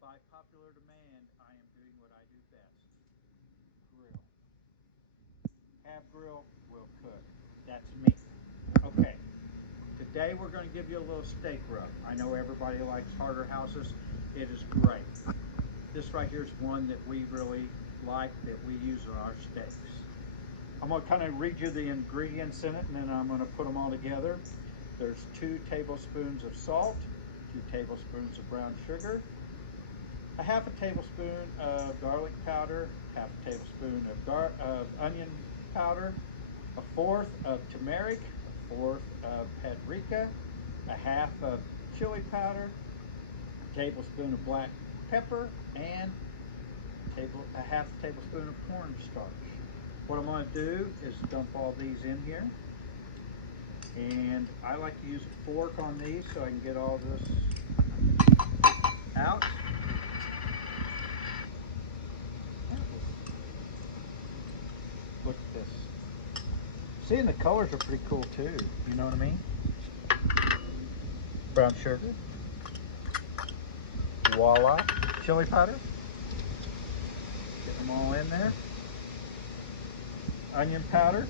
by popular demand, I am doing what I do best. Grill. Have grill, will cook. That's me. Okay. Today we're going to give you a little steak rub. I know everybody likes harder houses. It is great. This right here is one that we really like, that we use on our steaks. I'm going to kind of read you the ingredients in it, and then I'm going to put them all together. There's 2 tablespoons of salt, 2 tablespoons of brown sugar, a half a tablespoon of garlic powder, half a tablespoon of onion powder, a fourth of turmeric, a fourth of paprika, a half of chili powder, a tablespoon of black pepper, and a half a tablespoon of cornstarch. What I'm going to do is dump all these in here, and I like to use a fork on these so I can get all this out. Look at this. See, and the colors are pretty cool too, you know what I mean? Brown sugar. Voila. Chili powder. Get them all in there. Onion powder.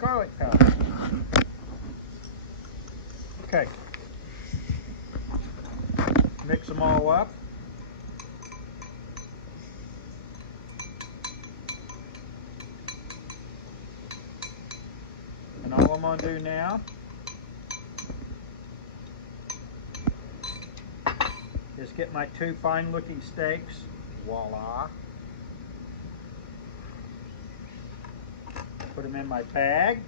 Garlic powder. Okay. Mix them all up. And all I'm going to do now is get my 2 fine looking steaks. Voila. Put them in my bag.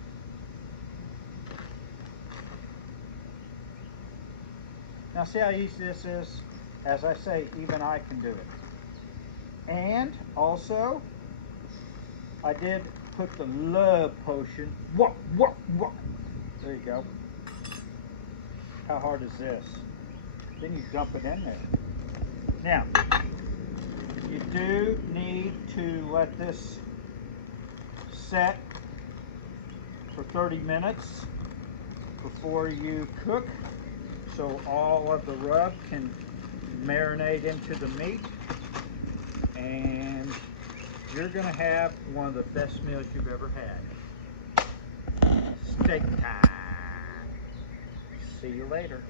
Now see how easy this is? As I say, even I can do it. And also, I did put the love potion. Whoa. There you go. How hard is this? Then you dump it in there. Now, you do need to let this set for 30 minutes before you cook, so all of the rub can marinate into the meat, and you're going to have one of the best meals you've ever had. Steak time. See you later.